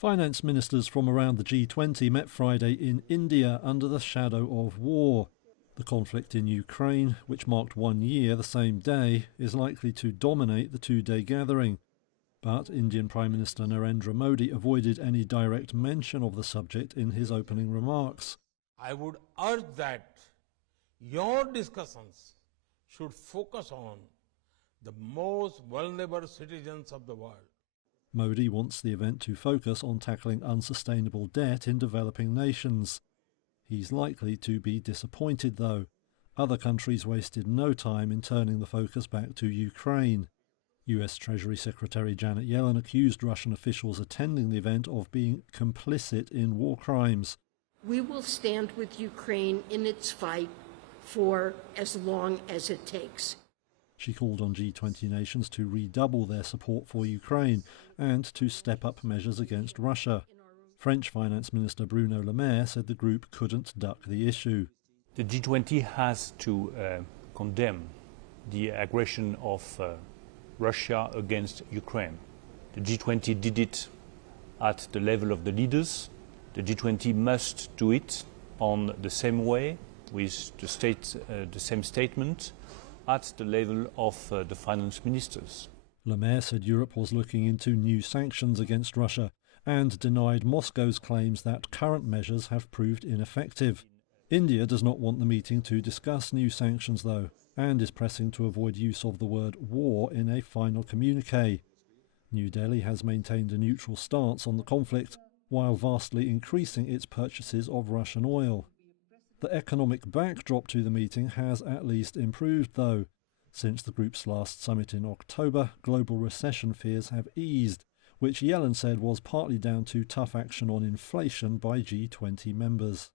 Finance ministers from around the G20 met Friday in India under the shadow of war. The conflict in Ukraine, which marked 1 year the same day, is likely to dominate the two-day gathering. But Indian Prime Minister Narendra Modi avoided any direct mention of the subject in his opening remarks. I would urge that your discussions should focus on the most vulnerable citizens of the world. Modi wants the event to focus on tackling unsustainable debt in developing nations. He's likely to be disappointed, though. Other countries wasted no time in turning the focus back to Ukraine. US Treasury Secretary Janet Yellen accused Russian officials attending the event of being complicit in war crimes. We will stand with Ukraine in its fight for as long as it takes. She called on G20 nations to redouble their support for Ukraine and to step up measures against Russia. French Finance Minister Bruno Le Maire said the group couldn't duck the issue. The G20 has to condemn the aggression of Russia against Ukraine. The G20 did it at the level of the leaders. The G20 must do it on the same way, with the same statement, at the level of the finance ministers. Le Maire said Europe was looking into new sanctions against Russia and denied Moscow's claims that current measures have proved ineffective. India does not want the meeting to discuss new sanctions, though, and is pressing to avoid use of the word war in a final communique. New Delhi has maintained a neutral stance on the conflict, while vastly increasing its purchases of Russian oil. The economic backdrop to the meeting has at least improved, though. Since the group's last summit in October, global recession fears have eased, which Yellen said was partly down to tough action on inflation by G20 members.